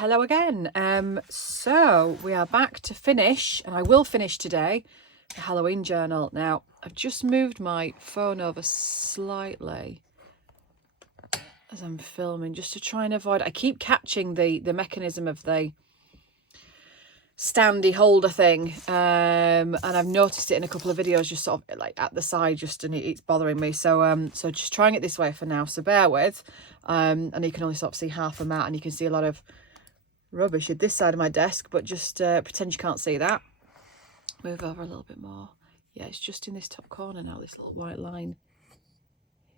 Hello again. So we are back to finish, and I will finish today, the Halloween journal. Now, I've just moved my phone over slightly as I'm filming, just to try and avoid... I keep catching the mechanism of the standy holder thing, and I've noticed it in a couple of videos, just sort of like at the side, and it's bothering me. So so just trying it this way for now, so bear with. And you can only sort of see half a mat, and you can see a lot of rubbish at this side of my desk, but just pretend you can't see that. Move over a little bit more. Yeah, it's just in this top corner now, this little white line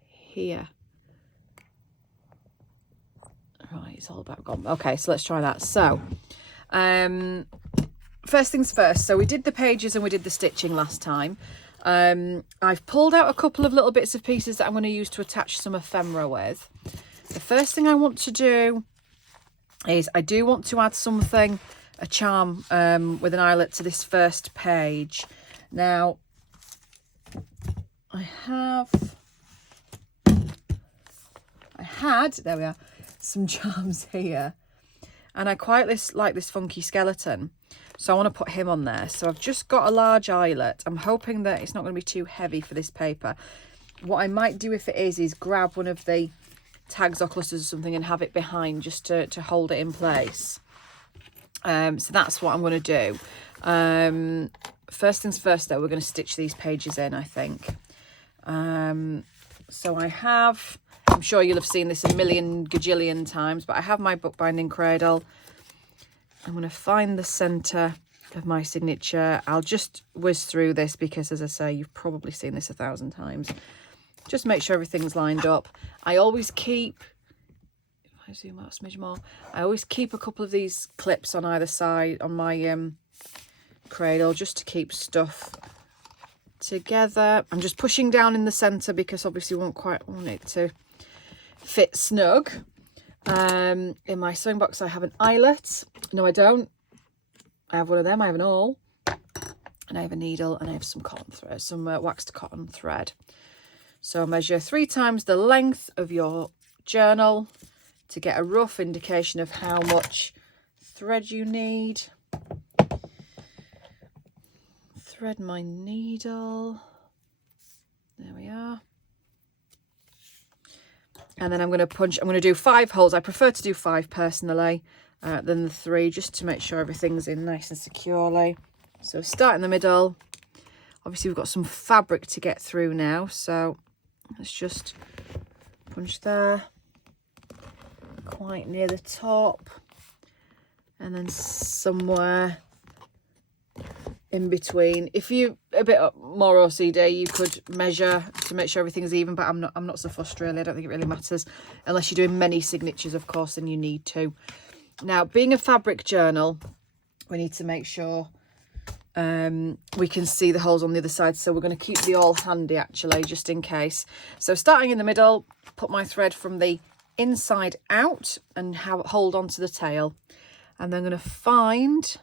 here. Right, it's all about gone. Okay, so let's try that. So first things first, so we did the pages and we did the stitching last time. I've pulled out a couple of little bits of pieces that I'm going to use to attach some ephemera with. The first thing I want to do is I do want to add something, a charm with an eyelet to this first page. Now, I had, there we are, some charms here. And I quite like this funky skeleton. So I want to put him on there. So I've just got a large eyelet. I'm hoping that it's not going to be too heavy for this paper. What I might do if it is grab one of the tags or clusters or something and have it behind just to hold it in place. So that's what I'm going to do. First things first though, we're going to stitch these pages in, I think. So I have, I'm sure you'll have seen this a million gajillion times, but I have my bookbinding cradle. I'm going to find the centre of my signature. I'll just whiz through this because, as I say, you've probably seen this 1,000 times. Just make sure everything's lined up. I always keep, if I zoom out a smidge more, I always keep a couple of these clips on either side on my cradle just to keep stuff together. I'm just pushing down in the centre because obviously we won't quite want it to fit snug. In my sewing box I have an eyelet. No, I don't. I have one of them. I have an awl, and I have a needle, and I have some cotton thread, some waxed cotton thread. So measure 3 times the length of your journal to get a rough indication of how much thread you need. Thread my needle. There we are. And then I'm going to punch, I'm going to do 5 holes. I prefer to do 5 personally than the 3, just to make sure everything's in nice and securely. So start in the middle. Obviously we've got some fabric to get through now, so let's just punch there, quite near the top, and then somewhere in between. If you're a bit more OCD, you could measure to make sure everything's even, but I'm not so fussed really. I don't think it really matters, unless you're doing many signatures, of course, then you need to. Now, being a fabric journal, we need to make sure we can see the holes on the other side, so we're going to keep the awl handy actually, just in case. So starting in the middle, put my thread from the inside out and hold on to the tail, and then I'm going to find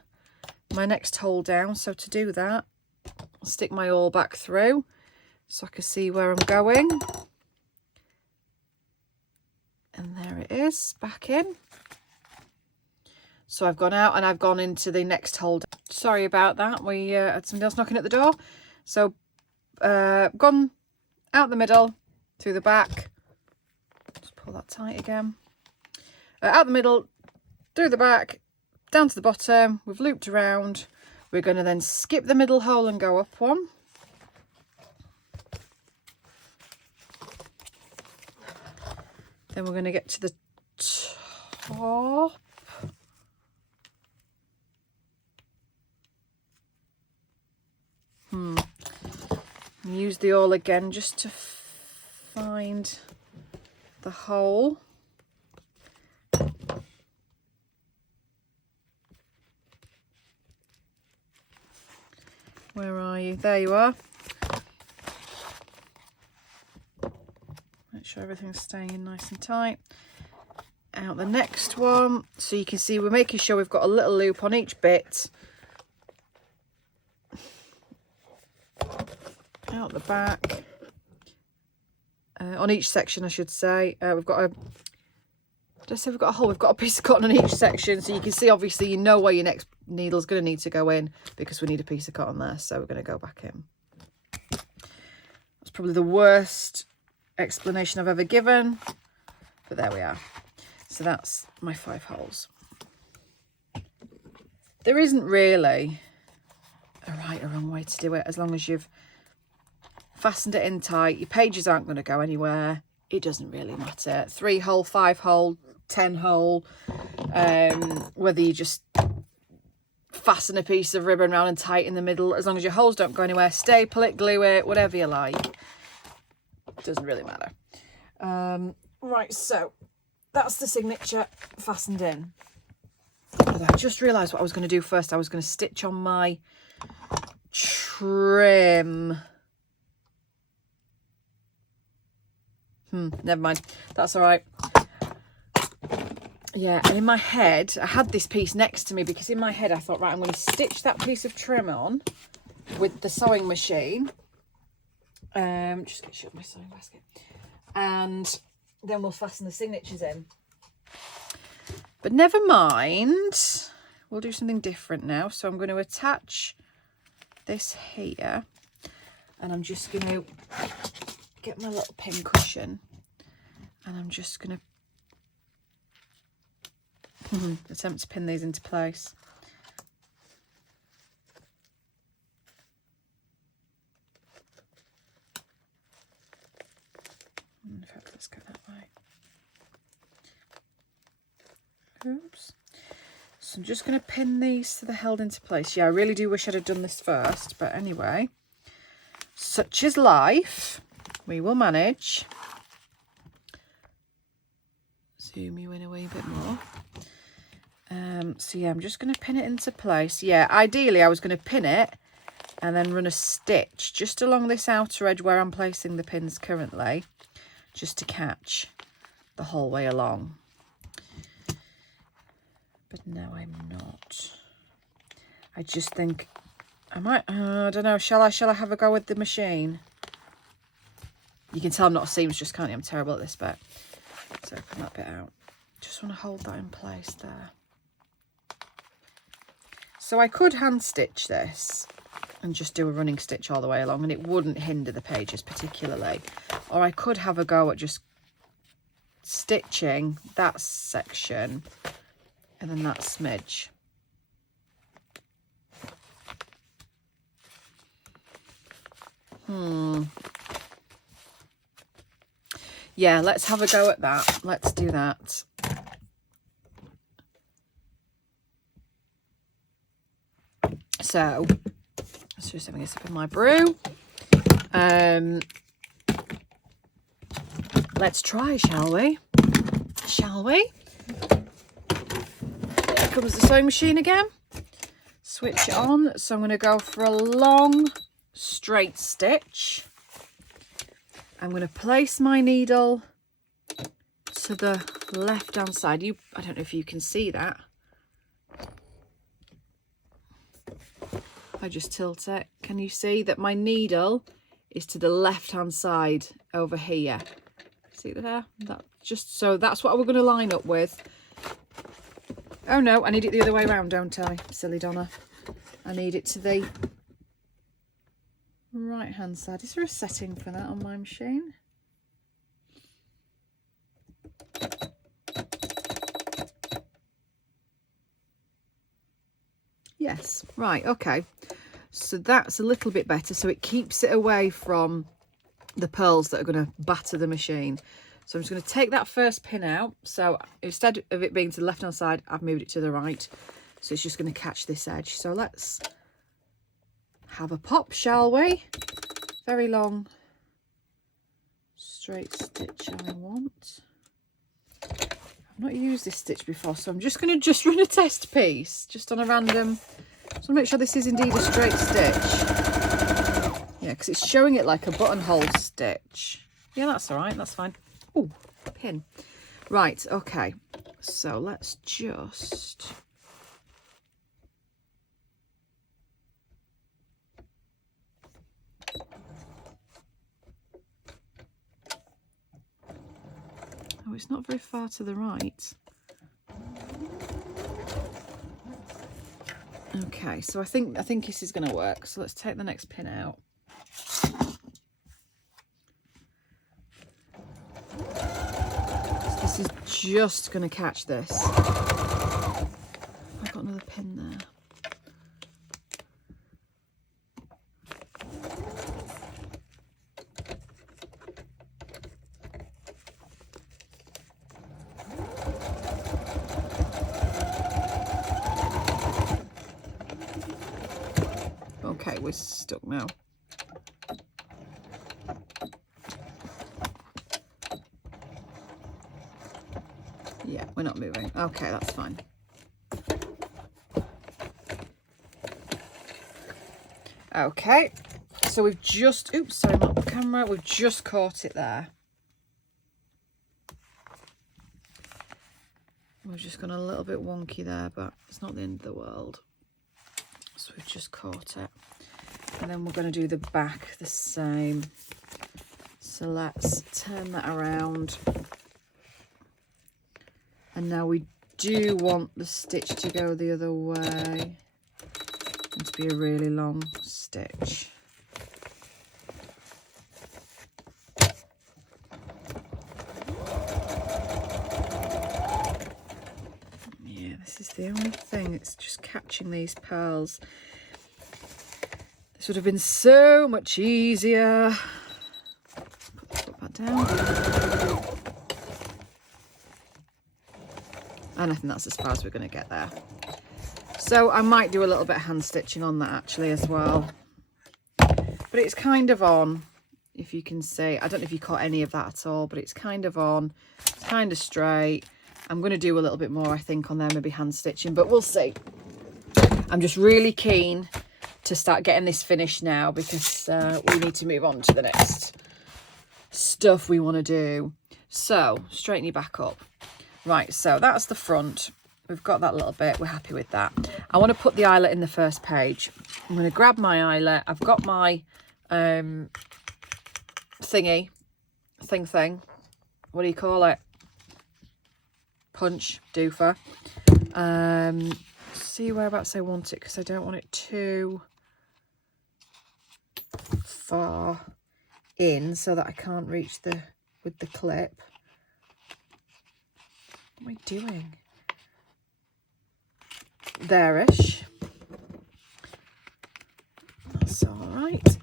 my next hole down. So to do that, I'll stick my awl back through so I can see where I'm going, and there it is, back in. So I've gone out and I've gone into the next hole. Sorry about that, we had somebody else knocking at the door. So gone out the middle, through the back, just pull that tight again, out the middle, through the back, down to the bottom. We've looped around. We're going to then skip the middle hole and go up one. Then we're going to get to the top. Use the awl again just to find the hole. Where are you? There you are. Make sure everything's staying in nice and tight. Out the next one. So you can see we're making sure we've got a little loop on each bit. Out the back. On each section, I should say. We've got Did I say we've got a hole? We've got a piece of cotton on each section, so you can see, obviously, you know where your next needle's going to need to go in, because we need a piece of cotton there, so we're going to go back in. That's probably the worst explanation I've ever given, but there we are. So that's my 5 holes. There isn't really a right or wrong way to do it, as long as you've fastened it in tight. Your pages aren't going to go anywhere. It doesn't really matter. 3 hole, 5 hole, 10 hole, whether you just fasten a piece of ribbon around and tie it in the middle, as long as your holes don't go anywhere, staple it, glue it, whatever you like. It doesn't really matter. Right, so that's the signature fastened in. Although I just realised what I was going to do first. I was going to stitch on my trim. Never mind. That's all right. Yeah, and in my head, I had this piece next to me, because in my head I thought, right, I'm going to stitch that piece of trim on with the sewing machine. Just get shut my sewing basket. And then we'll fasten the signatures in. But never mind. We'll do something different now. So I'm going to attach this here. And I'm just going to get my little pin cushion. And I'm just going to attempt to pin these into place. In fact, let's go that way. Oops. So I'm just going to pin these so they're held into place. Yeah, I really do wish I'd have done this first, but anyway, such is life. We will manage. Zoom you in a wee bit more. So yeah, I'm just going to pin it into place. Yeah, ideally I was going to pin it and then run a stitch just along this outer edge where I'm placing the pins currently, just to catch the whole way along. But no, I'm not. I just think I might, I don't know, shall I have a go with the machine? You can tell I'm not a seamstress, can't you? I'm terrible at this bit. So open that bit out. Just want to hold that in place there. So I could hand stitch this and just do a running stitch all the way along, and it wouldn't hinder the pages particularly. Or I could have a go at just stitching that section and then that smidge. Yeah, let's have a go at that. Let's do that. So, let's just having a sip of my brew. Let's try, shall we? Shall we? Here comes the sewing machine again. Switch it on. So I'm going to go for a long straight stitch. I'm going to place my needle to the left hand side. I don't know if you can see that. I just tilt it. Can you see that my needle is to the left hand side over here? See there? So that's what we're going to line up with. Oh no, I need it the other way around, don't I? Silly Donna. I need it to the right hand side. Is there a setting for that on my machine? Yes, right, okay. So that's a little bit better. So it keeps it away from the pearls that are going to batter the machine. So I'm just going to take that first pin out. So instead of it being to the left hand side, I've moved it to the right. So it's just going to catch this edge. So let's have a pop, shall we? Very long straight stitch I want. I've not used this stitch before, so I'm just going to run a test piece just on a random. Just want to make sure this is indeed a straight stitch. Yeah, because it's showing it like a buttonhole stitch. Yeah, that's all right. That's fine. Oh, pin. Right, okay. So let's just... Oh, it's not very far to the right. Okay, so I think this is going to work. So let's take the next pin out. So this is just going to catch this. I've got another pin there. Okay, we're stuck now. Yeah, we're not moving. Okay, that's fine. Okay, so we've just, oops, sorry, not the camera. We've just caught it there. We've just gone a little bit wonky there, but it's not the end of the world. So we've just caught it. And then we're going to do the back the same. So let's turn that around. And now we do want the stitch to go the other way and to be a really long stitch. Yeah, this is the only thing. It's just catching these pearls. This would have been so much easier. Put that down. And I think that's as far as we're going to get there. So I might do a little bit of hand stitching on that actually as well. But it's kind of on, if you can see. I don't know if you caught any of that at all, but it's kind of on. It's kind of straight. I'm going to do a little bit more, I think, on there, maybe hand stitching, but we'll see. I'm just really keen to start getting this finished now because we need to move on to the next stuff we want to do. So straighten your back up. Right, so that's the front. We've got that little bit. We're happy with that. I want to put the eyelet in the first page. I'm going to grab my eyelet. I've got my thing. What do you call it? Punch doofer. See whereabouts I want it because I don't want it too far in so that I can't reach with the clip. What am I doing? There-ish. That's all right.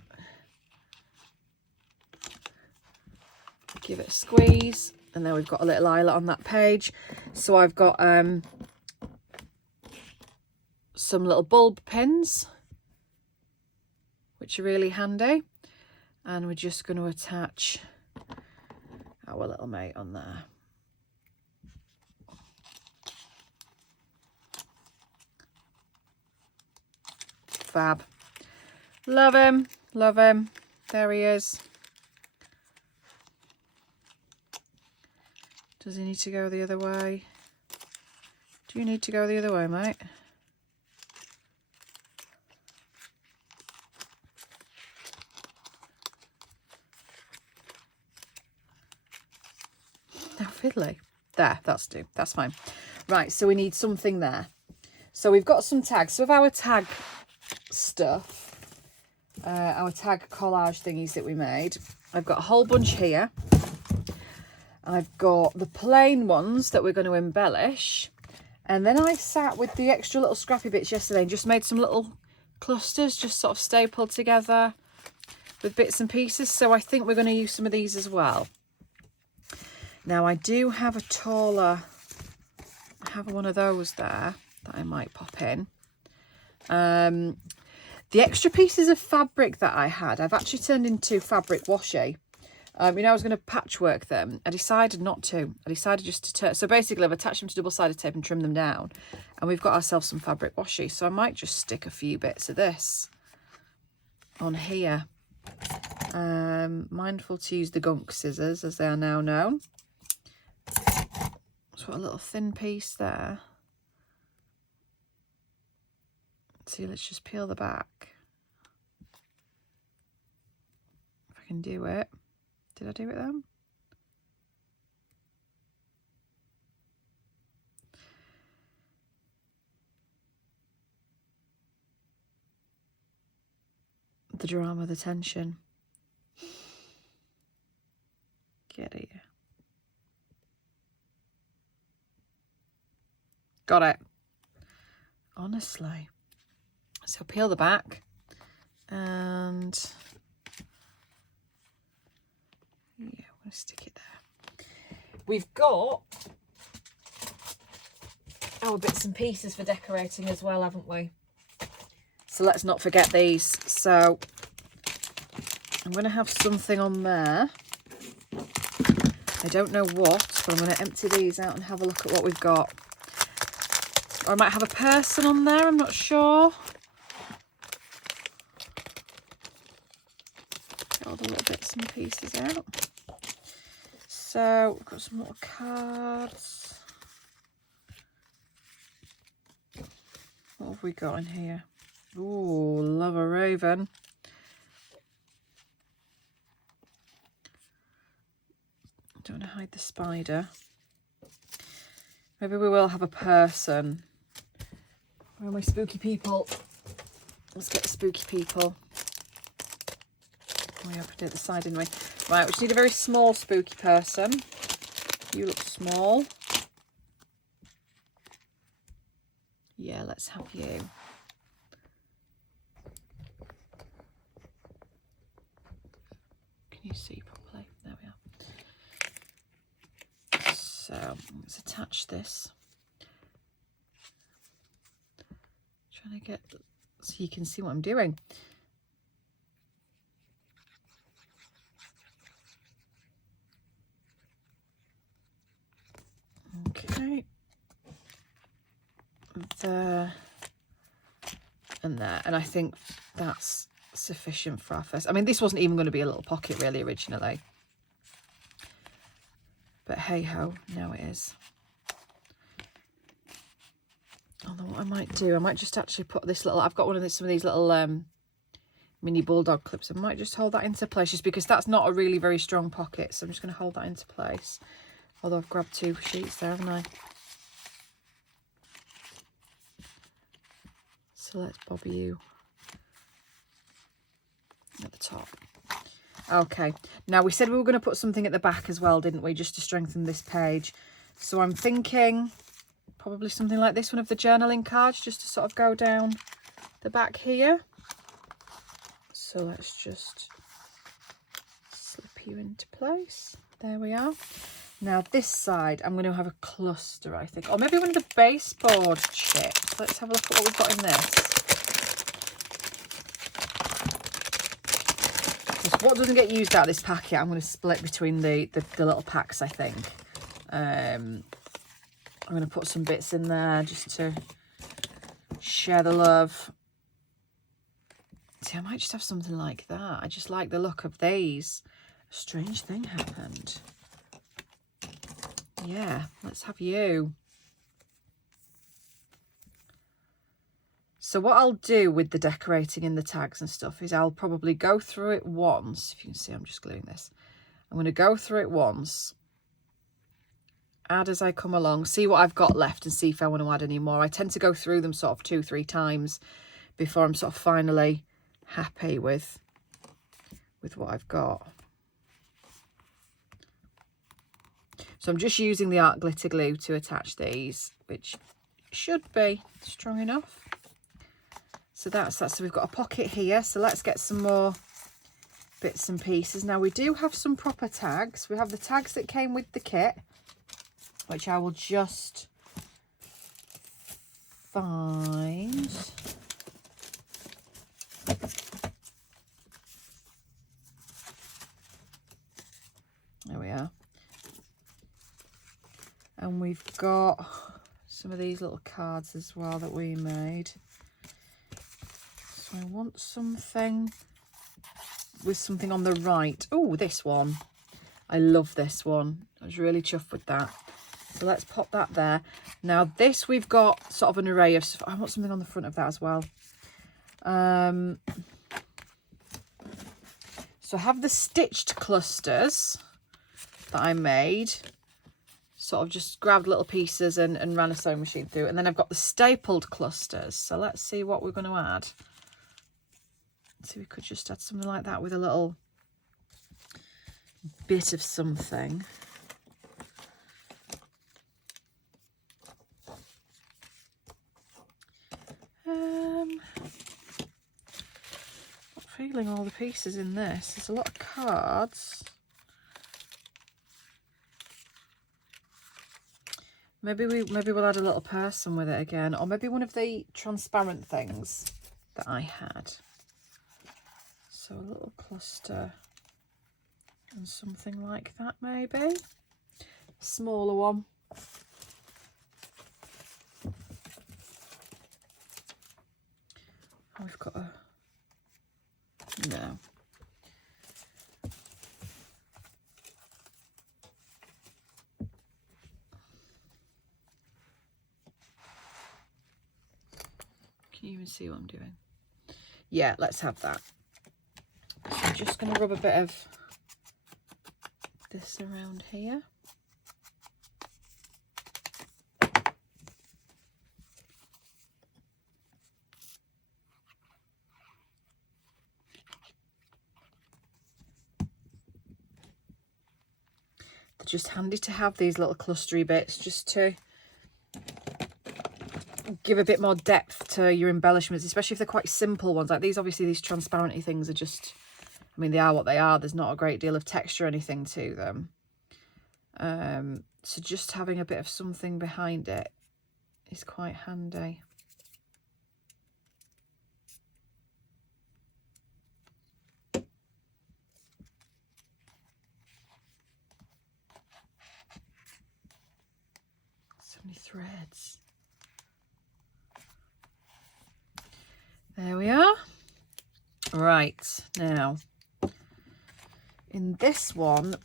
Give it a squeeze. And then we've got a little eyelet on that page. So I've got some little bulb pins, which are really handy. And we're just going to attach our little mate on there. Fab. Love him. Love him. There he is. Does he need to go the other way? Do you need to go the other way, mate? How fiddly. There, that's fine. Right, so we need something there. So we've got some tags. So of our tag stuff, our tag collage thingies that we made, I've got a whole bunch here. I've got the plain ones that we're going to embellish. And then I sat with the extra little scrappy bits yesterday and just made some little clusters, just sort of stapled together with bits and pieces. So I think we're going to use some of these as well. Now I do have a taller, I have one of those there that I might pop in. The extra pieces of fabric that I had, I've actually turned into fabric washi. I was going to patchwork them. I decided not to. I decided just to turn. So basically, I've attached them to double-sided tape and trimmed them down. And we've got ourselves some fabric washi. So I might just stick a few bits of this on here. Mindful to use the gunk scissors, as they are now known. So a little thin piece there. See, let's just peel the back. If I can do it. Did I do it then? The drama, the tension. Get here. Got it. Honestly. So peel the back and yeah, I'm going to stick it there. We've got our bits and pieces for decorating as well, haven't we? So let's not forget these. So I'm going to have something on there. I don't know what, but I'm going to empty these out and have a look at what we've got. Or I might have a person on there, I'm not sure. Get all the little bits and pieces out. So we've got some little cards. What have we got in here? Ooh, love a raven. Don't want to hide the spider. Maybe we will have a person. Where are my spooky people? Let's get the spooky people. Oh, yeah, I put it at the side, didn't we? Right, we just need a very small spooky person. You look small. Yeah, let's have you. Can you see properly? There we are. So let's attach this. Trying to get so you can see what I'm doing. Okay. There and there, and I think that's sufficient for our first. I mean, this wasn't even going to be a little pocket really originally, but hey ho, now it is. Although what I might do, I might just actually put this little, I've got one of some of these little mini bulldog clips. I might just hold that into place just because that's not a really very strong pocket, so I'm just going to hold that into place. Although I've grabbed 2 sheets there, haven't I? So let's bobby you at the top. Okay, now we said we were going to put something at the back as well, didn't we, just to strengthen this page. So I'm thinking probably something like this, one of the journaling cards, just to sort of go down the back here. So let's just slip you into place. There we are. Now this side, I'm going to have a cluster, I think. Or maybe one of the baseboard chips. Let's have a look at what we've got in this. Because what doesn't get used out of this packet, I'm going to split between the little packs, I think. I'm going to put some bits in there just to share the love. See, I might just have something like that. I just like the look of these. A strange thing happened. Yeah, let's have you. So what I'll do with the decorating in the tags and stuff is I'll probably go through it once. If you can see, I'm just gluing this. I'm going to go through it once, add as I come along, see what I've got left and see if I want to add any more. I tend to go through them sort of 2-3 times before I'm sort of finally happy with what I've got. So I'm just using the art glitter glue to attach these, which should be strong enough. So that's that. So we've got a pocket here. So let's get some more bits and pieces. Now we do have some proper tags. We have the tags that came with the kit, which I will just find. There we are. And we've got some of these little cards as well that we made. So I want something with something on the right. Oh, this one. I love this one. I was really chuffed with that. So let's pop that there. Now this, we've got sort of an array of stuff. I want something on the front of that as well. So I have the stitched clusters that I made. Sort of just grabbed little pieces and ran a sewing machine through. And then I've got the stapled clusters. So let's see what we're going to add So we could just add something like that with a little bit of something. Not feeling all the pieces in this. There's a lot of cards. Maybe we'll add a little person with it again, or maybe one of the transparent things that I had. So a little cluster and something like that, maybe. Smaller one. Oh, we've got a... No. Can you even see what I'm doing? Yeah, let's have that. So I'm just going to rub a bit of this around here. They're just handy to have, these little clustery bits, just to give a bit more depth to your embellishments, especially if they're quite simple ones like these. Obviously these transparency things are just, I mean, they are what they are. There's not a great deal of texture or anything to them. So just having a bit of something behind it is quite handy. So many threads. There we are. Right, now in this one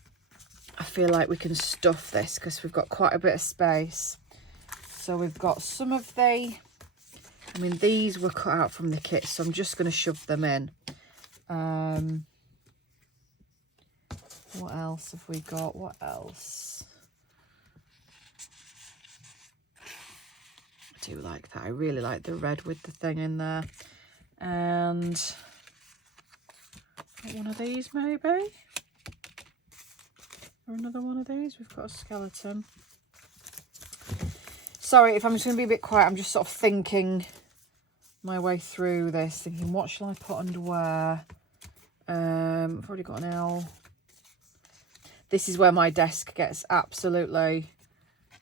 I feel like we can stuff this because we've got quite a bit of space. So we've got some of the, I mean, these were cut out from the kit, so I'm just going to shove them in. What else have we got? What else? I do like that. I really like the red with the thing in there. And one of these maybe? Or another one of these? We've got a skeleton. Sorry if I'm just going to be a bit quiet. I'm just sort of thinking my way through this, thinking what shall I put under where? I've already got an L. This is where my desk gets absolutely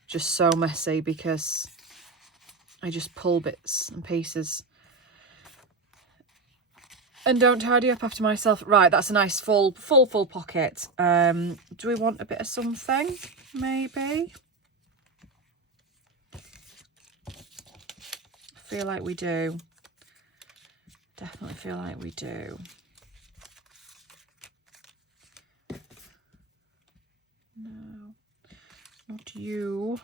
just so messy because I just pull bits and pieces and don't tidy up after myself. Right, that's a nice full pocket. Do we want a bit of something? Maybe. I feel like we do. Definitely feel like we do. No, not you.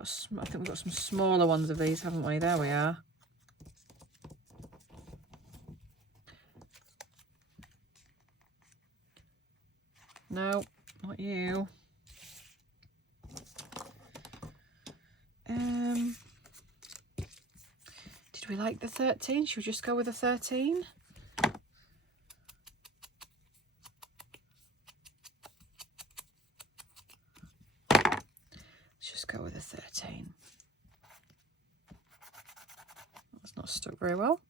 I think we've got some smaller ones of these, haven't we? There we are. No, not you. Did we like the 13? Should we just go with the 13? Go with a 13. That's not stuck very well.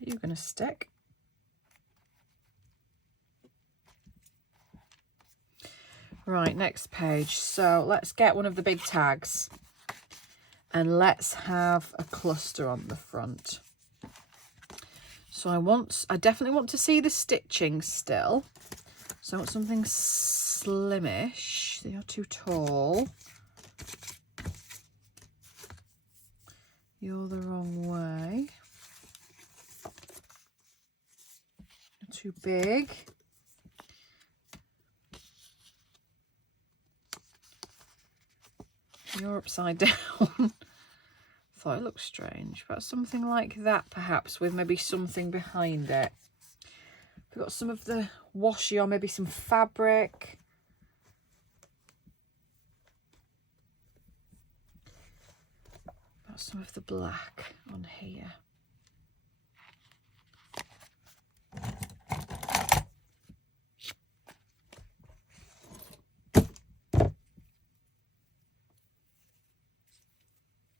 Are you going to stick? Right, next page. So let's get one of the big tags and let's have a cluster on the front. So I definitely want to see the stitching still. So I want something slimish. They are too tall. You're the wrong way. You're too big. You're upside down. Thought it looked strange, but something like that perhaps with maybe something behind it. We've got some of the washi or maybe some fabric. Got some of the black on here.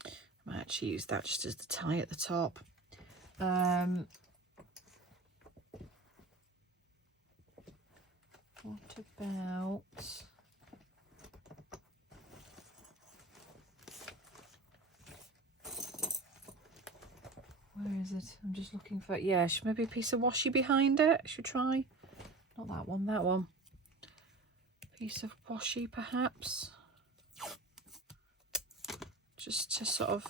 I might actually use that just as the tie at the top. What about... Where is it? I'm just looking for... Yeah, should maybe a piece of washi behind it. Should try. Not that one, that one. Piece of washi, perhaps. Just to sort of...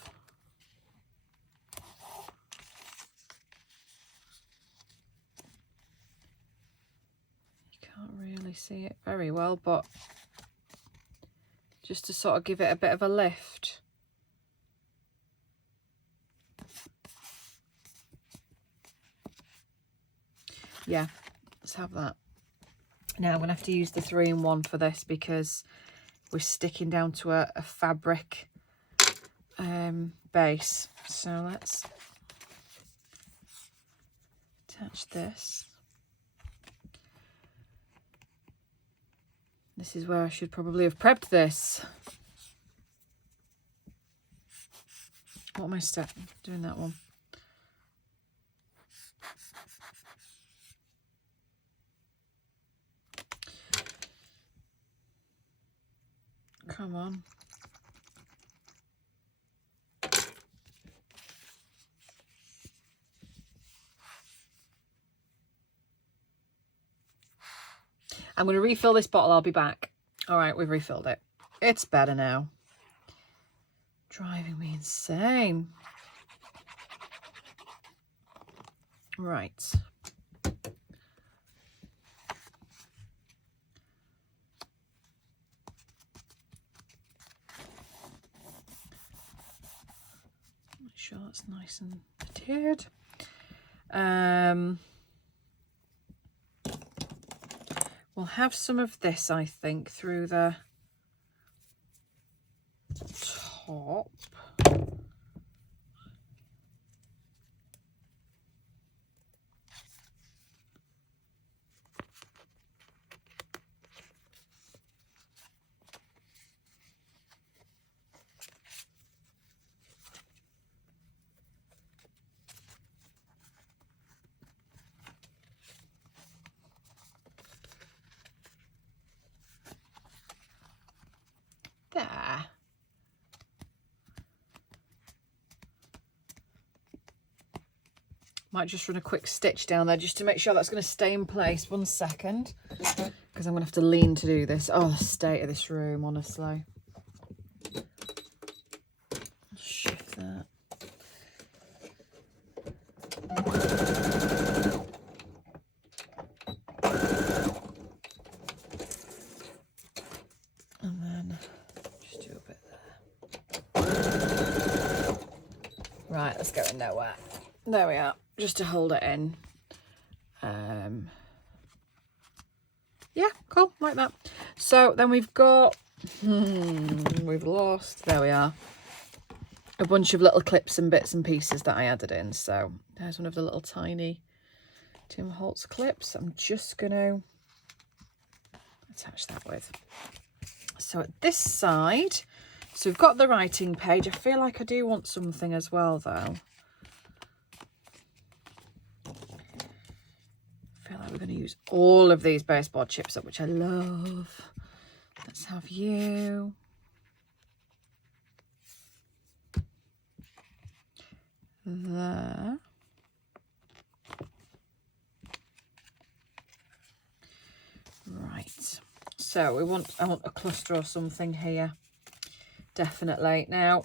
You can't really see it very well, but just to sort of give it a bit of a lift. Yeah, let's have that. Now I'm going to have to use the 3-in-1 for this because we're sticking down to a fabric base. So let's attach this. This is where I should probably have prepped this. What am I doing that one? Come on. I'm going to refill this bottle. I'll be back. All right, we've refilled it. It's better now. Driving me insane. Right. Make sure that's nice and adhered. We'll have some of this, I think, through the top. There. Might just run a quick stitch down there just to make sure that's going to stay in place. 1 second, because I'm going to have to lean to do this. Oh, the state of this room, honestly. Shift that. And then just do a bit there. Right, let's go in nowhere. There we are, just to hold it in. Yeah, cool, like that. So then we've got, we've lost, there we are, a bunch of little clips and bits and pieces that I added in. So there's one of the little tiny Tim Holtz clips. I'm just going to attach that with. So at this side, so we've got the writing page. I feel like I do want something as well, though. I feel like we're going to use all of these baseboard chips up, which I love. Let's have you. There. Right. So I want a cluster or something here. Definitely. Now,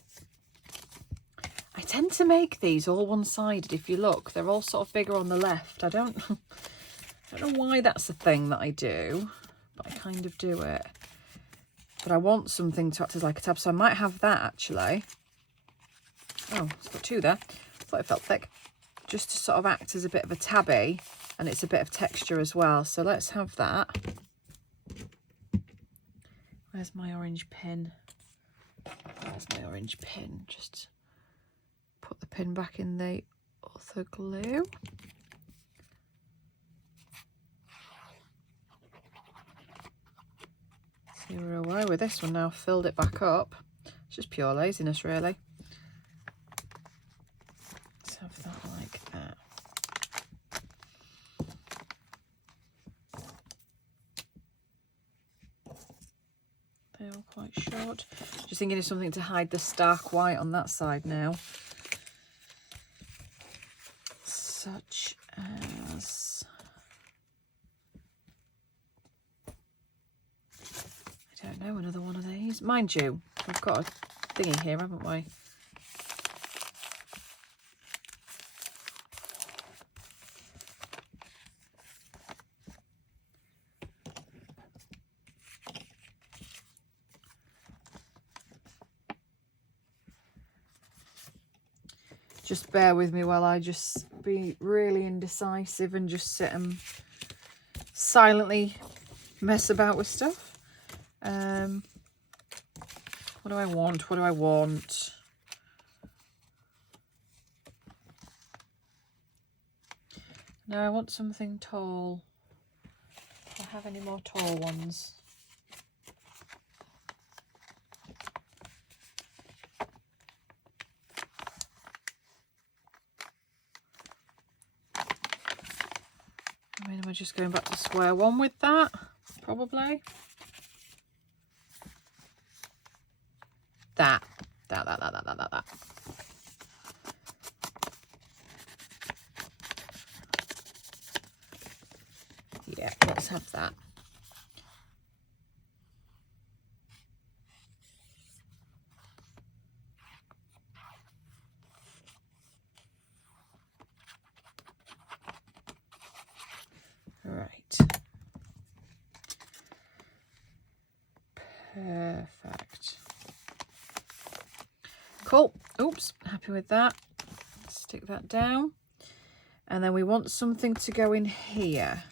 I tend to make these all one-sided. If you look, they're all sort of bigger on the left. I don't know why that's a thing that I do, but I kind of do it. But I want something to act as like a tab, so I might have that actually. Oh, it's got two there. I thought it felt thick. Just to sort of act as a bit of a tabby. and it's a bit of texture as well. So let's have that. Where's my orange pin? There's my orange pin. Just put the pin back in the other glue. See, we're away with this one now. Filled it back up. It's just pure laziness, really. Let's have that like that. They're all quite short. Just thinking of something to hide the stark white on that side now. Such as... I don't know, another one of these. Mind you, we've got a thingy here, haven't we? Just bear with me while I just be really indecisive and just sit and silently mess about with stuff. What do I want? What do I want? No, I want something tall. Do I have any more tall ones? I mean, am I just going back to square one with that? Probably. That. Yeah, let's have that. Right. Perfect. Cool. Oops, happy with that. Stick that down. And then we want something to go in here.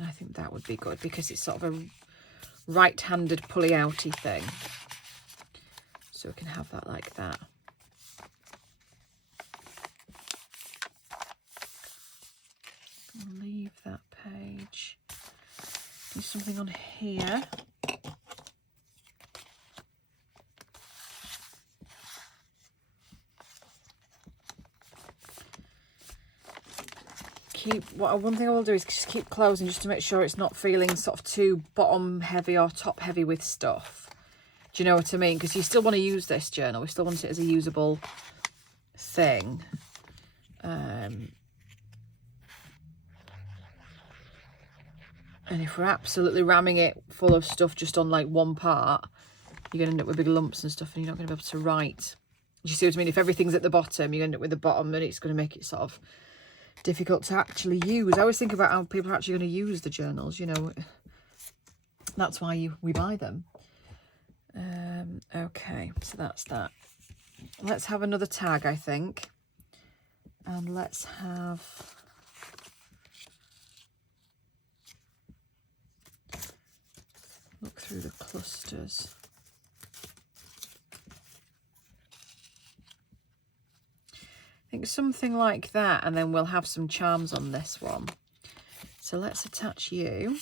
I think that would be good because it's sort of a right-handed pulley outy thing. So we can have that like that. I'll leave that page. Do something on here. One thing I will do is just keep closing just to make sure it's not feeling sort of too bottom heavy or top heavy with stuff. Do you know what I mean? Because you still want to use this journal. We still want it as a usable thing. And if we're absolutely ramming it full of stuff just on like one part, you're going to end up with big lumps and stuff and you're not going to be able to write. Do you see what I mean? If everything's at the bottom, you end up with the bottom and it's going to make it sort of difficult to actually use. I always think about how people are actually going to use the journals, you know. That's why we buy them. Okay, so that's that. Let's have another tag, I think. And let's have... Look through the clusters. I think something like that, and then we'll have some charms on this one. So let's attach you.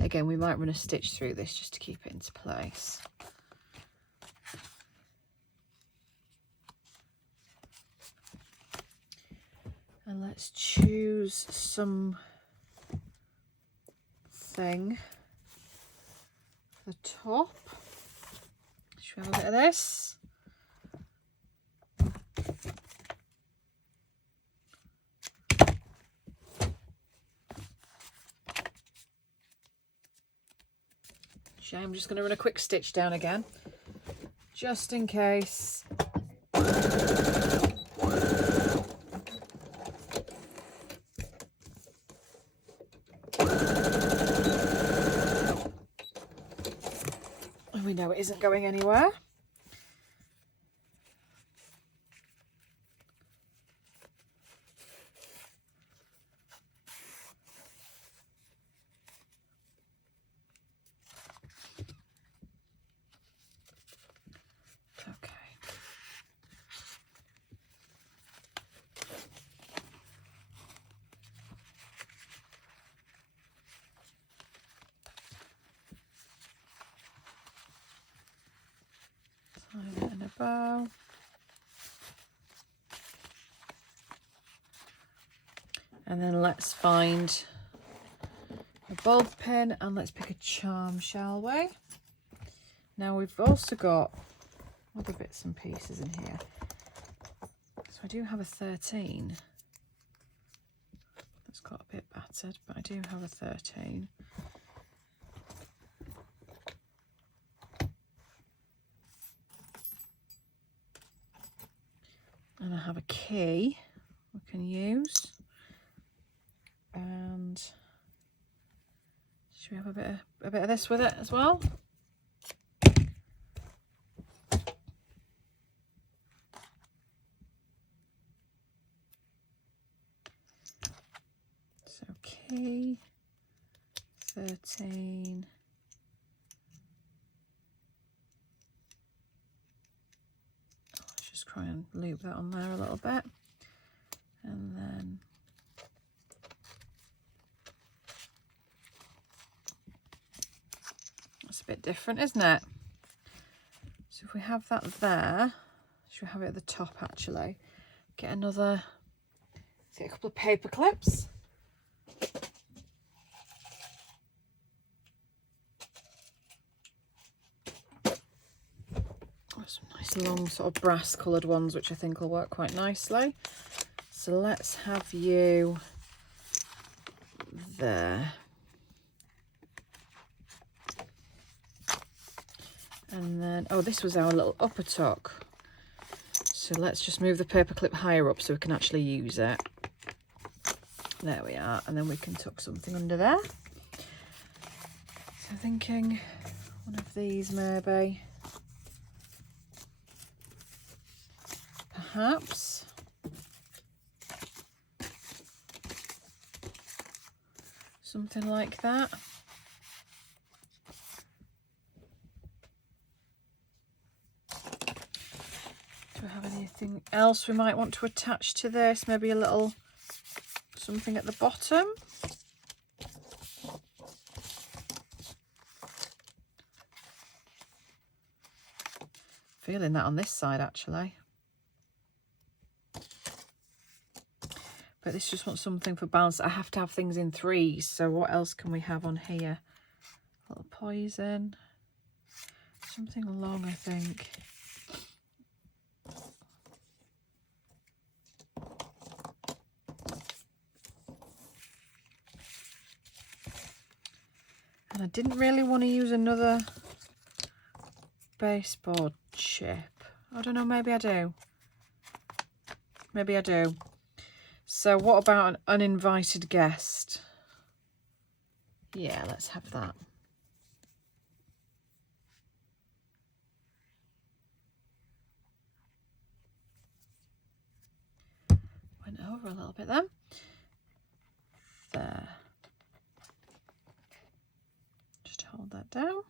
Again, we might run a stitch through this just to keep it into place. And let's choose some thing for the top. Should we have a bit of this? I'm just going to run a quick stitch down again, just in case. we know it isn't going anywhere. Okay. Tie it in a bow. And then let's find a bulb pin and let's pick a charm, shall we? Now we've also got other bits and pieces in here. So I do have a 13. It's got a bit battered, but I do have a 13. And I have a key we can use. And should we have a bit of this with it as well? So key, 13. Let's just try and loop that on there a little bit. And then that's a bit different, isn't it? So if we have that there, should we have it at the top actually? Get another, let's get a couple of paper clips. Some nice long sort of brass coloured ones, which I think will work quite nicely. So let's have you there. And then, oh, this was our little upper tuck. So let's just move the paper clip higher up so we can actually use it. There we are. And then we can tuck something under there. So thinking one of these maybe. Perhaps. Something like that. Do we have anything else we might want to attach to this? Maybe a little something at the bottom. Feeling that on this side actually. But this just wants something for balance. I have to have things in threes. So what else can we have on here? A little poison. Something long, I think. And I didn't really want to use another baseboard chip. I don't know, maybe I do. Maybe I do. So what about an uninvited guest? Yeah, let's have that. Went over a little bit then. There. Just hold that down.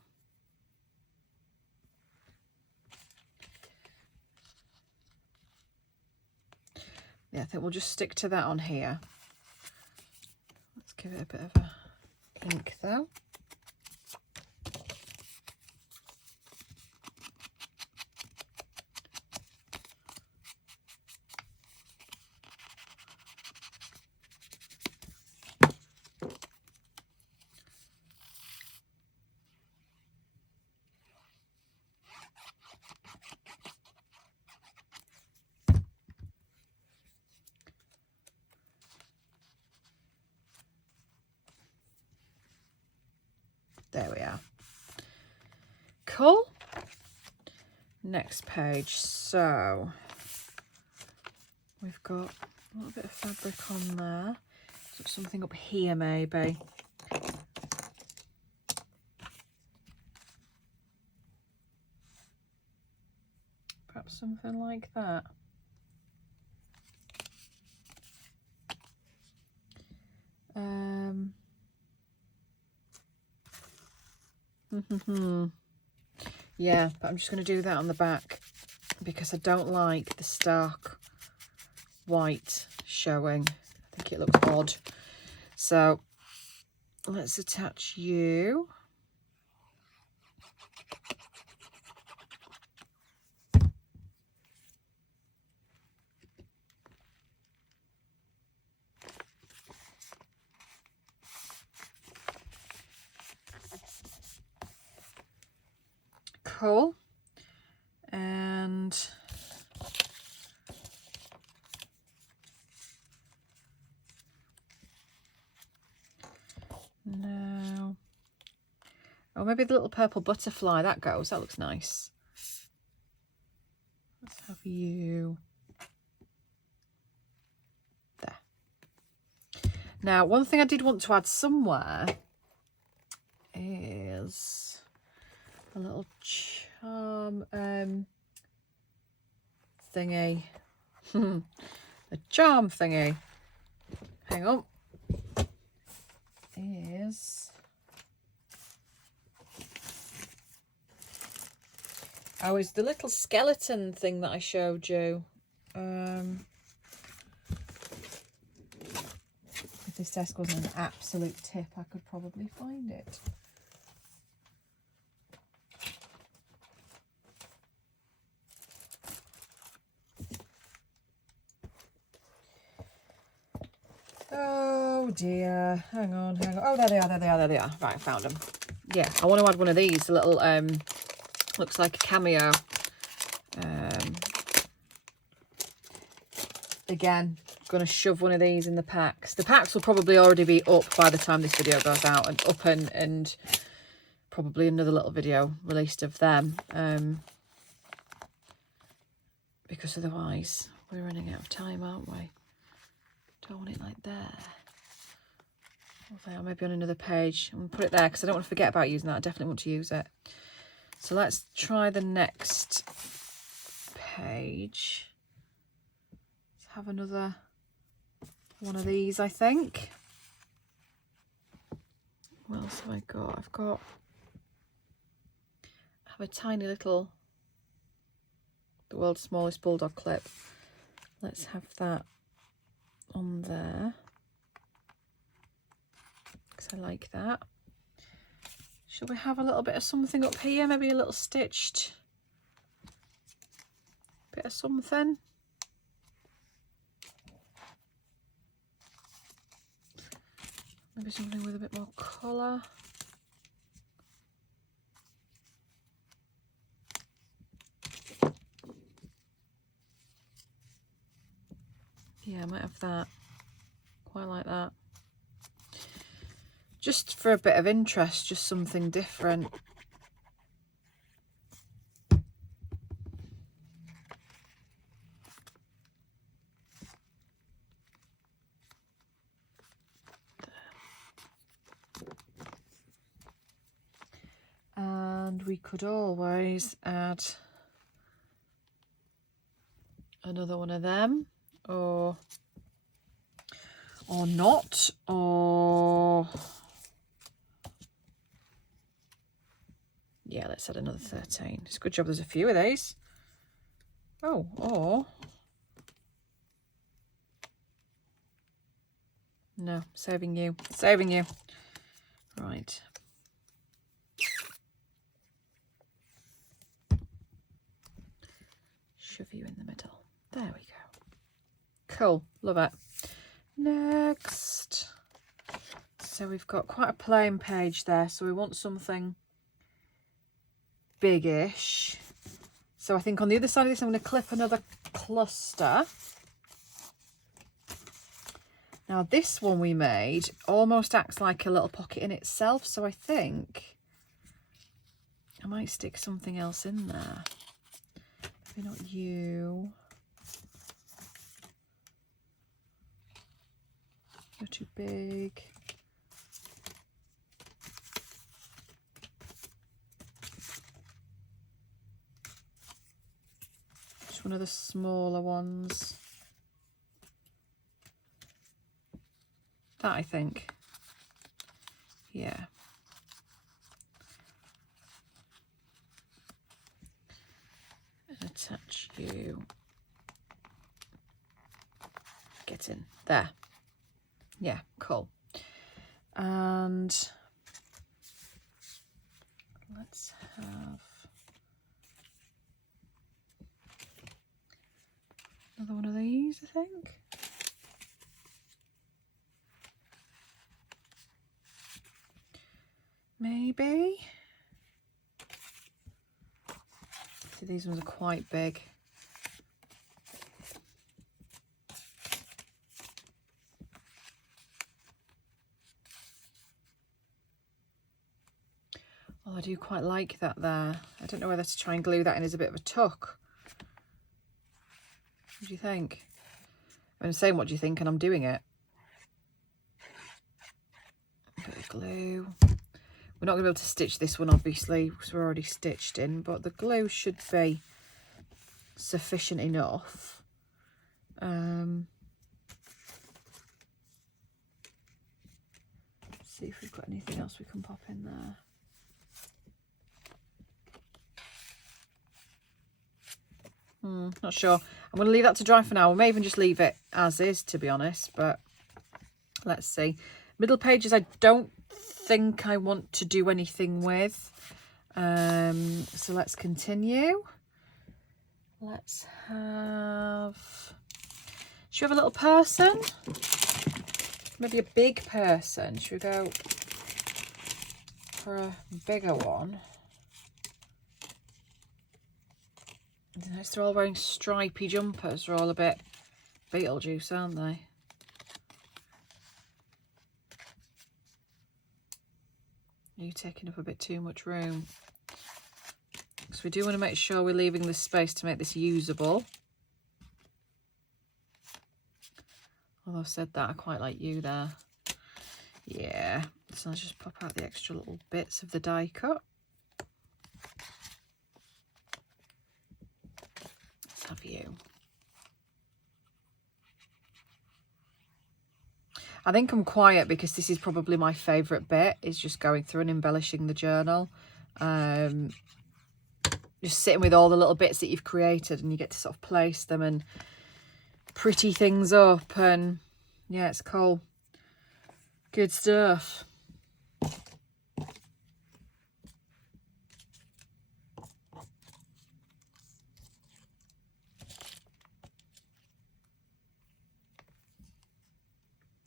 Yeah, I think we'll just stick to that on here. Let's give it a bit of a pink though. There we are. Cool. Next page. So we've got a little bit of fabric on there. So something up here maybe. perhaps something like that. Yeah, but I'm just going to do that on the back because I don't like the stark white showing. I think it looks odd. So let's attach you. Cool. And now, oh, maybe the little purple butterfly, that goes, that looks nice. Let's have you there. Now, one thing I did want to add somewhere is a little charm thingy. A charm thingy. Hang on. Is it's the little skeleton thing that I showed you. If this desk wasn't an absolute tip, I could probably find it. Oh dear, hang on. Oh, there they are. Right, I found them. Yeah, I want to add one of these, a little, looks like a cameo. Again, going to shove one of these in the packs. The packs will probably already be up by the time this video goes out, and up and probably another little video released of them. Because otherwise we're running out of time, aren't we? Don't want it like there. Or maybe on another page. I'm going to put it there because I don't want to forget about using that. I definitely want to use it. So let's try the next page. Let's have another one of these, I think. What else have I got? I have a tiny little, the world's smallest bulldog clip. Let's have that on there because I like that. Shall we have a little bit of something up here? Maybe a little stitched bit of something. Maybe something with a bit more colour. Yeah, I might have that. Quite like that. Just for a bit of interest, just something different. And we could always add another one of them, or not, or yeah, let's add another 13. It's a good job there's a few of these. Oh, or no, saving you. Right. Shove you in the middle. There we go. Cool, love it. Next. So we've got quite a plain page there, so we want something biggish. So I think on the other side of this I'm going to clip another cluster. Now this one we made almost acts like a little pocket in itself, so I think I might stick something else in there. Maybe not you. You're too big. Just one of the smaller ones. That, I think. Yeah. And attach you. Get in. There. Yeah, cool. And let's have another one of these, I think. Maybe. See, these ones are quite big. Oh, I do quite like that there. I don't know whether to try and glue that in as a bit of a tuck. What do you think? I'm saying what do you think and I'm doing it. A bit of glue. We're not going to be able to stitch this one, obviously, because we're already stitched in, but the glue should be sufficient enough. See if we've got anything else we can pop in there. Not sure. I'm going to leave that to dry for now. We may even just leave it as is, to be honest, but let's see. Middle pages, I don't think I want to do anything with. So let's continue. Let's have... Should we have a little person? Maybe a big person. Should we go for a bigger one? Nice, they're all wearing stripy jumpers. They're all a bit Beetlejuice, aren't they? Are you taking up a bit too much room? So we do want to make sure we're leaving this space to make this usable. Although I've said that, I quite like you there. Yeah, so let's just pop out the extra little bits of the die cut. Let's have you. I think I'm quiet because this is probably my favourite bit, is just going through and embellishing the journal. Just sitting with all the little bits that you've created, and you get to sort of place them and pretty things up, and yeah, it's cool. Good stuff.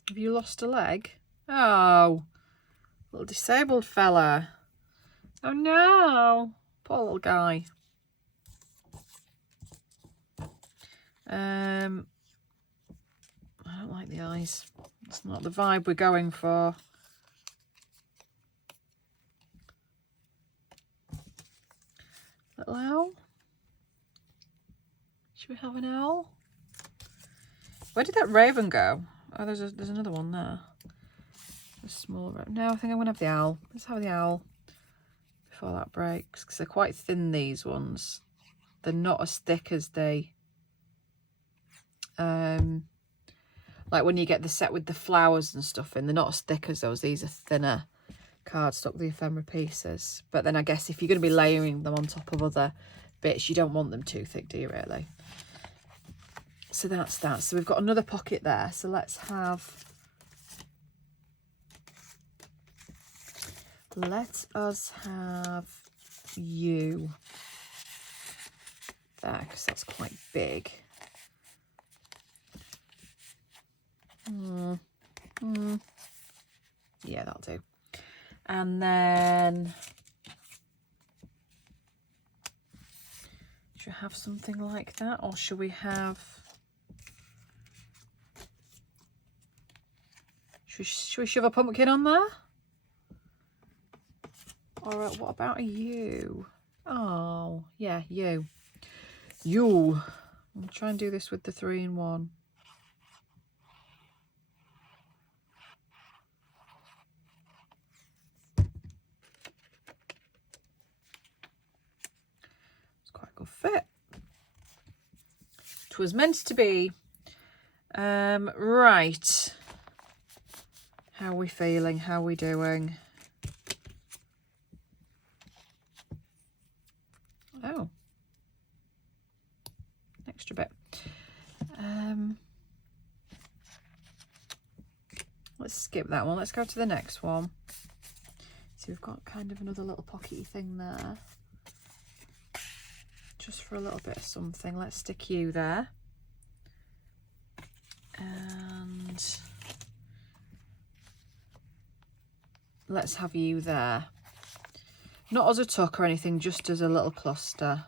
Have you lost a leg? Oh, little disabled fella. Oh no, poor little guy. I don't like the eyes. It's not the vibe we're going for. Little owl. Should we have an owl? Where did that raven go? Oh, there's another one there. A small raven. No, I think I'm gonna have the owl. Let's have the owl before that breaks, because they're quite thin, these ones. They're not as thick as they like when you get the set with the flowers and stuff in. They're not as thick as those. These are thinner cardstock, the ephemera pieces. But then I guess if you're going to be layering them on top of other bits, you don't want them too thick, do you really? So that's that. So we've got another pocket there. So let's have... Let us have you there, because that's quite big. Yeah, that'll do. And then should we have something like that, or should we have... Should we shove a pumpkin on there? Or what about a you? Oh, yeah, you. You. I'll try and do this with the 3-in-1. It's quite a good fit. was meant to be. Right. How are we feeling? How are we doing? Oh. Extra bit. Let's skip that one. Let's go to the next one. So we've got kind of another little pockety thing there. Just for a little bit of something. Let's stick you there. And let's have you there. Not as a tuck or anything, just as a little cluster.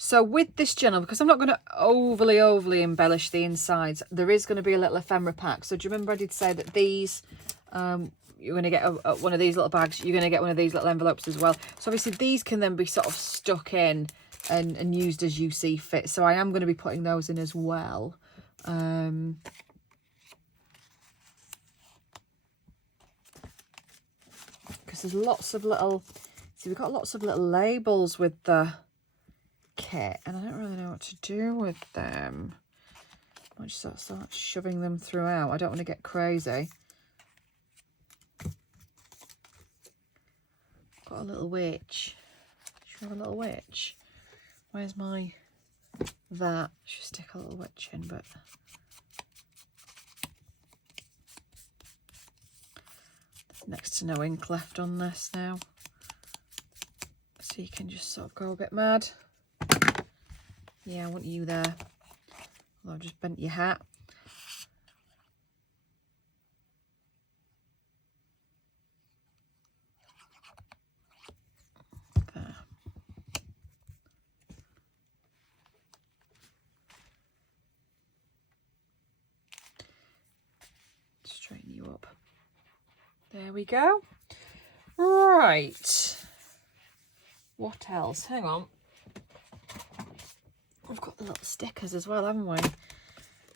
So with this journal, because I'm not going to overly embellish the insides, there is going to be a little ephemera pack. So do you remember I did say that these, you're going to get one of these little bags, you're going to get one of these little envelopes as well. So obviously these can then be sort of stuck in and used as you see fit. So I am going to be putting those in as well. Because there's lots of little, see, we've got lots of little labels with the kit, and I don't really know what to do with them. I might just sort of start shoving them throughout. I don't want to get crazy. Got a little witch. Should we have a little witch? Where's my that? Should stick a little witch in, but there's next to no ink left on this now, so you can just sort of go a bit mad. Yeah, I want you there. Although I've just bent your hat. There. Straighten you up. There we go. Right. What else? Hang on. We've got the little stickers as well, haven't we?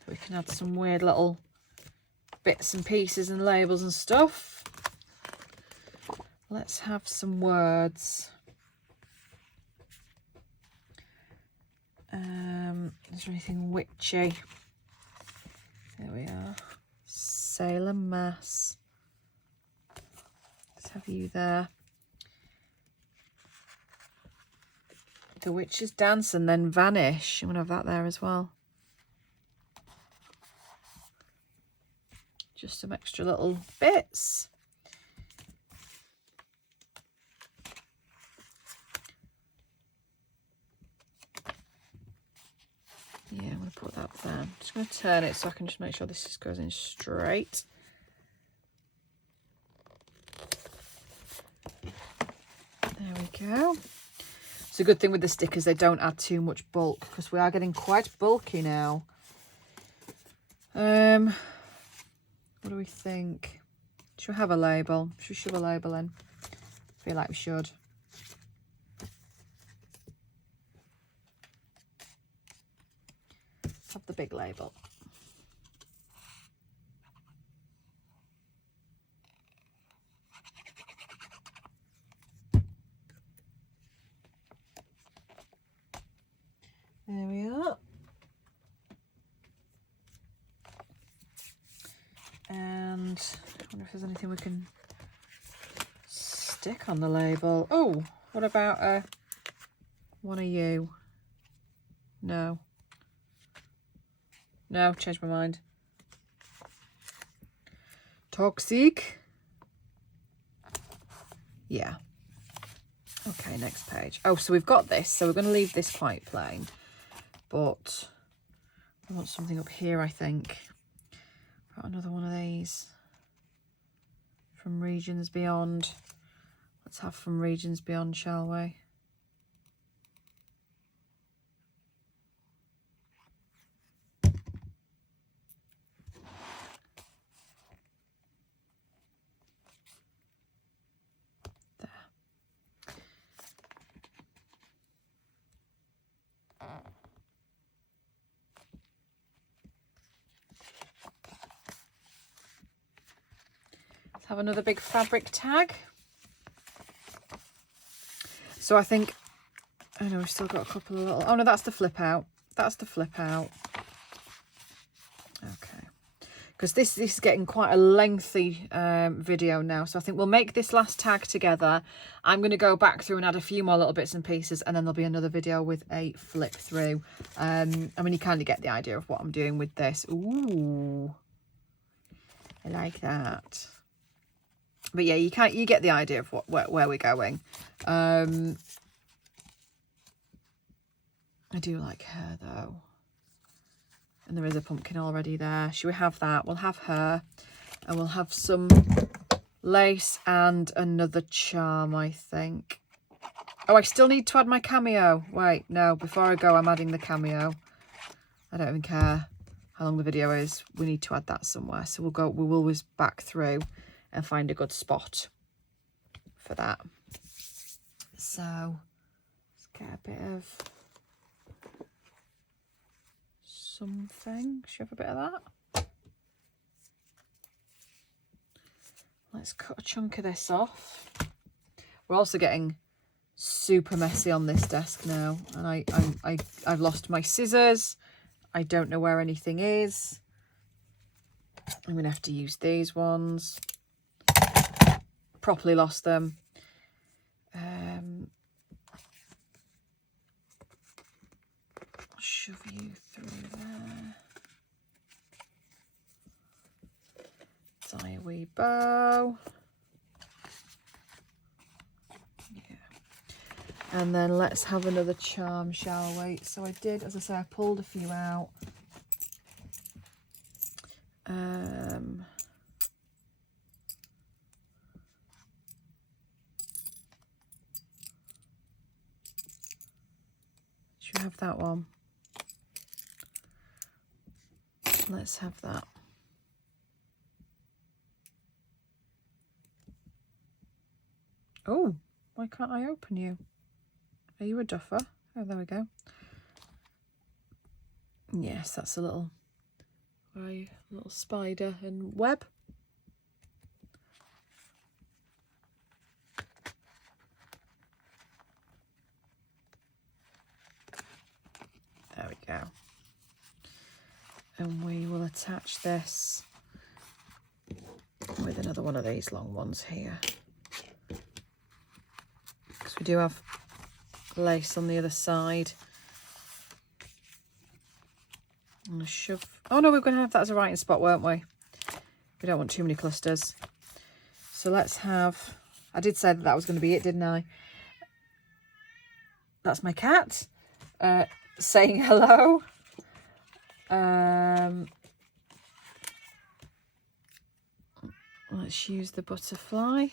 We can add some weird little bits and pieces and labels and stuff. Let's have some words. Is there anything witchy? There we are. Sailor Mass. Let's have you there. The witches dance and then vanish. I'm going to have that there as well. Just some extra little bits. Yeah, I'm going to put that there. I'm just going to turn it so I can just make sure this just goes in straight. There we go. It's a good thing with the stickers, they don't add too much bulk, because we are getting quite bulky now. What do we think? Should we have a label? Should we shove a label in? I feel like we should. Have the big label. There we are. And I wonder if there's anything we can stick on the label. Oh, what about one of you? No. No, changed my mind. Toxic. Yeah. Okay, next page. Oh, so we've got this. So we're going to leave this quite plain. But I want something up here, I think. Got another one of these. From Regions Beyond. Let's have From Regions Beyond, shall we? have another big fabric tag. So I think, I know we've still got a couple of little, oh no, that's the flip out. That's the flip out. Okay. Because this is getting quite a lengthy video now. So I think we'll make this last tag together. I'm going to go back through and add a few more little bits and pieces, and then there'll be another video with a flip through. I mean, you kind of get the idea of what I'm doing with this. Ooh, I like that. But yeah, you get the idea of where we're going. I do like her though. And there is a pumpkin already there. Should we have that? We'll have her. And we'll have some lace and another charm, I think. Oh, I still need to add my cameo. Wait, no. Before I go, I'm adding the cameo. I don't even care how long the video is. We need to add that somewhere. So we'll always back through and find a good spot for that. So let's get a bit of something. Should we have a bit of that? Let's cut a chunk of this off. We're also getting super messy on this desk now, and I've lost my scissors. I don't know where anything is. I'm gonna have to use these ones. Properly lost them. Shove you through there. Tie a wee bow. Yeah. And then let's have another charm, shall we? So I did, as I say, I pulled a few out. Should we have that one? Let's have that. Oh, why can't I open you? Are you a duffer? Oh, there we go. Yes, that's a little spider and web. There we go. And we will attach this with another one of these long ones here, because we do have lace on the other side. I'm gonna shove, oh no, we're going to have that as a writing spot, weren't we? We don't want too many clusters. So let's have, I did say that was going to be it, didn't I? That's my cat saying hello. Let's use the butterfly.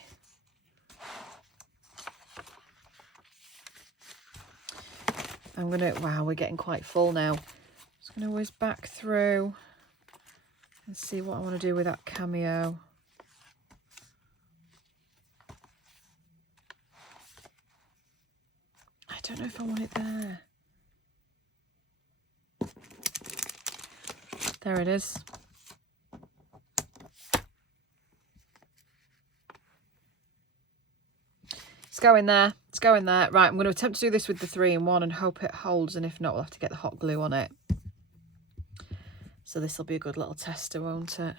I'm gonna, wow, we're getting quite full now. Just gonna always back through and see what I want to do with that cameo. I don't know if I want it there. There it is. It's going there. It's going there. Right, I'm going to attempt to do this with the 3-in-1 and hope it holds, and if not, we'll have to get the hot glue on it. So this will be a good little tester, won't it?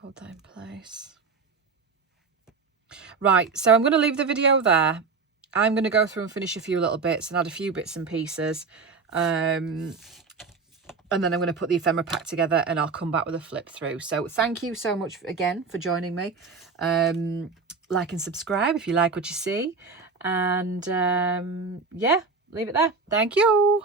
Hold that in place. Right, so I'm going to leave the video there. I'm going to go through and finish a few little bits and add a few bits and pieces. And then I'm going to put the ephemera pack together and I'll come back with a flip through. So thank you so much again for joining me. Like and subscribe if you like what you see. And yeah, leave it there. Thank you.